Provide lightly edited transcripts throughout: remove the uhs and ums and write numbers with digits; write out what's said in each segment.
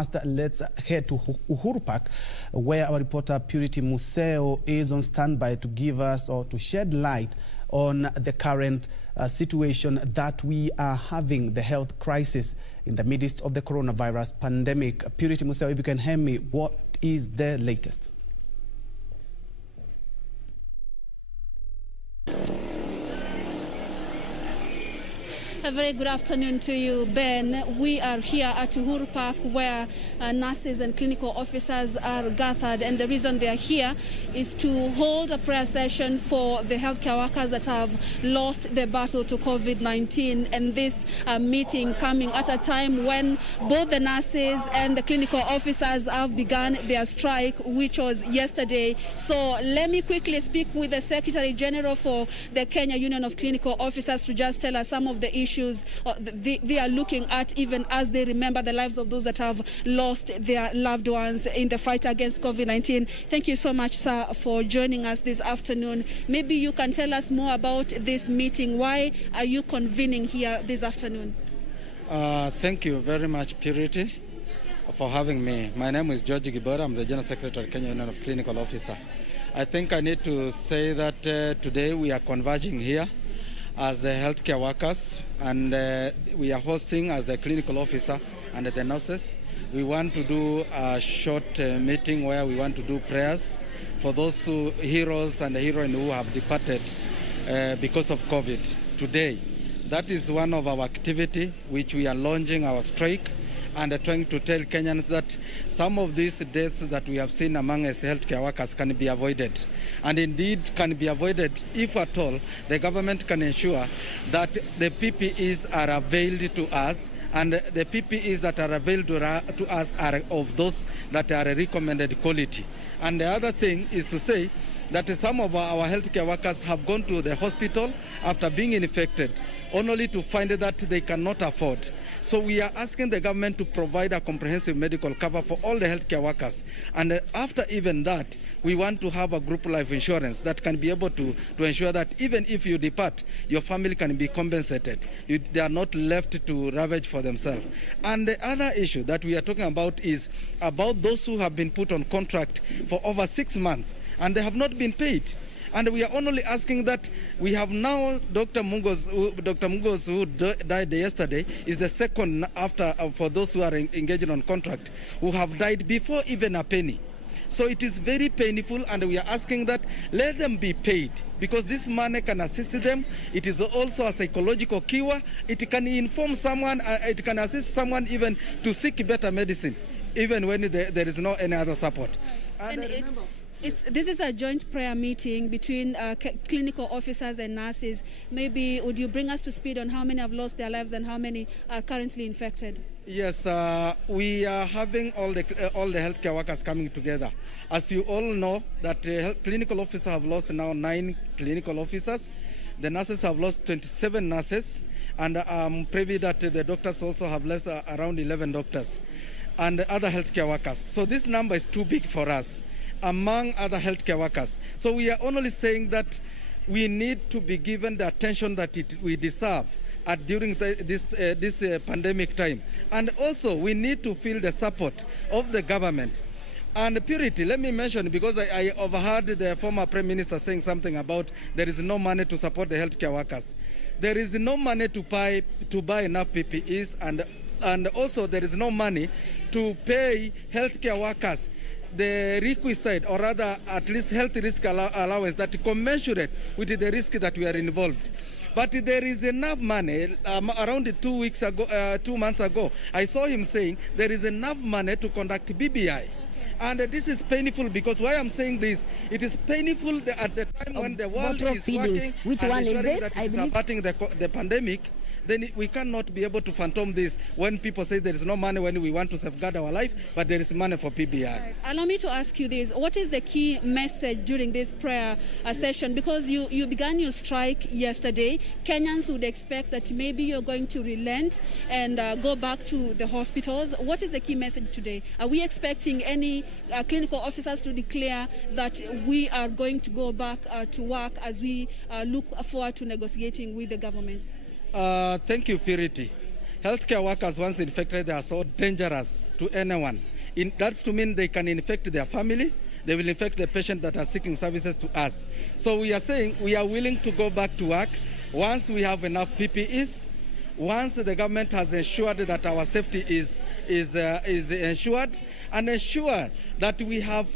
first, let's head to Uhuru Park, where our reporter Purity Museo is on standby to give us or to shed light on the current situation that we are having, the health crisis in the midst of the coronavirus pandemic. Purity Museo, if you can hear me, what is the latest? A very good afternoon to you, Ben. We are here at Uhuru Park where nurses and clinical officers are gathered, and the reason they are here is to hold a prayer session for the healthcare workers that have lost the battle to COVID-19, and this meeting coming at a time when both the nurses and the clinical officers have begun their strike, which was yesterday. So let me quickly speak with the Secretary General for the Kenya Union of Clinical Officers to just tell us some of the issues they are looking at, even as they remember the lives of those that have lost their loved ones in the fight against COVID-19. Thank you so much, sir, for joining us this afternoon. Maybe you can tell us more about this meeting. Why are you convening here this afternoon? Thank you very much, Purity, for having me. My name is George Gibora. I'm the General Secretary of Kenya Union of Clinical Officers. I think I need to say that today we are converging here as the healthcare workers, and we are hosting as the clinical officer and the nurses. We want to do a short meeting where we want to do prayers for those heroes and heroines who have departed because of COVID today. That is one of our activity which we are launching our strike and trying to tell Kenyans that some of these deaths that we have seen amongst healthcare workers can be avoided, and indeed can be avoided if at all the government can ensure that the PPEs are availed to us, and the PPEs that are availed to us are of those that are recommended quality. And the other thing is to say that some of our healthcare workers have gone to the hospital after being infected, only to find that they cannot afford. So we are asking the government to provide a comprehensive medical cover for all the healthcare workers. And after even that, we want to have a group life insurance that can be able to ensure that even if you depart, your family can be compensated. They are not left to ravage for themselves. And the other issue that we are talking about is about those who have been put on contract for over 6 months and they have not been paid. And we are only asking that we have now Dr. Mungos, who died yesterday, is the second after for those who are engaged on contract who have died before even a penny. So it is very painful, and we are asking that let them be paid, because this money can assist them. It is also a psychological cure. It can inform someone, it can assist someone even to seek better medicine, even when there is no any other support. And this is a joint prayer meeting between clinical officers and nurses. Maybe would you bring us to speed on how many have lost their lives and how many are currently infected? Yes, we are having all the healthcare workers coming together. As you all know, that clinical officers have lost now 9 clinical officers. The nurses have lost 27 nurses, and I'm privy that the doctors also have lost around 11 doctors and other healthcare workers. So this number is too big for us among other healthcare workers. So we are only saying that we need to be given the attention that we deserve during this pandemic time. And also we need to feel the support of the government. And Purity, let me mention, because I overheard the former Prime Minister saying something about there is no money to support the healthcare workers. There is no money to buy enough PPEs, and also there is no money to pay healthcare workers the requisite, or rather at least health risk allowance that commensurate with the risk that we are involved. But there is enough money. Around 2 months ago, I saw him saying there is enough money to conduct BBI. And this is painful, because why I'm saying this, it is painful at the time when the world is working. Which one is it? I believe abating the pandemic. Then we cannot be able to phantom this when people say there is no money when we want to safeguard our life, but there is money for PBI. Right. Allow me to ask you this. What is the key message during this prayer session? Because you began your strike yesterday. Kenyans would expect that maybe you're going to relent and go back to the hospitals. What is the key message today? Are we expecting any clinical officers to declare that we are going to go back to work as we look forward to negotiating with the government? Thank you, Purity. Healthcare workers, once infected, they are so dangerous to anyone. That's to mean they can infect their family, they will infect the patient that are seeking services to us. So we are saying we are willing to go back to work once we have enough PPEs, once the government has ensured that our safety is ensured, and ensure that we have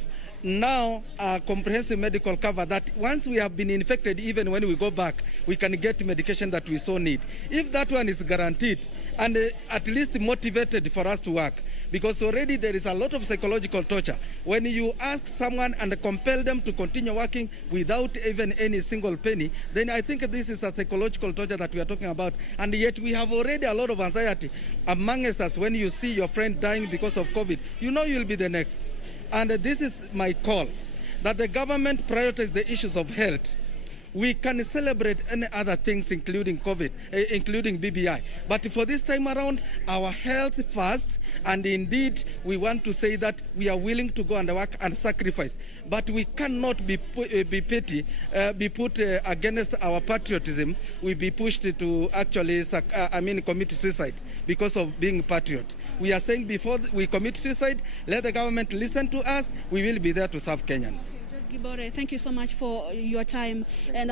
now a comprehensive medical cover, that once we have been infected, even when we go back, we can get medication that we so need. If that one is guaranteed and at least motivated for us to work, because already there is a lot of psychological torture. When you ask someone and compel them to continue working without even any single penny, then I think this is a psychological torture that we are talking about. And yet we have already a lot of anxiety amongst us. When you see your friend dying because of COVID, you know you'll be the next. And this is my call, that the government prioritize the issues of health. We can celebrate any other things, including COVID, including BBI. But for this time around, our health first, and indeed, we want to say that we are willing to go and work and sacrifice. But we cannot be put against our patriotism. We be pushed to actually, commit suicide because of being patriot. We are saying before we commit suicide, let the government listen to us. We will be there to serve Kenyans. Gibore, thank you so much for your time. And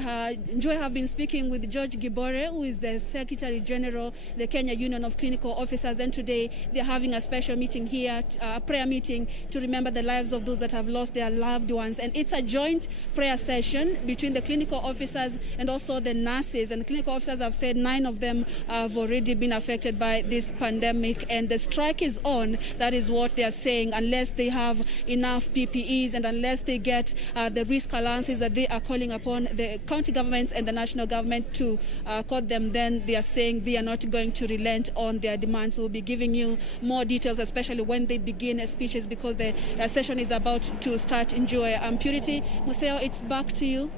Joy have been speaking with George Gibore, who is the Secretary General, the Kenya Union of Clinical Officers. And today they're having a special meeting here, a prayer meeting to remember the lives of those that have lost their loved ones. And it's a joint prayer session between the clinical officers and also the nurses. And the clinical officers have said 9 of them have already been affected by this pandemic. And the strike is on. That is what they are saying, unless they have enough PPEs and unless they get the risk allowances that they are calling upon the county governments and the national government to quote them, then they are saying they are not going to relent on their demands. We'll be giving you more details, especially when they begin speeches, because the session is about to start. Enjoy. Purity Museo, it's back to you.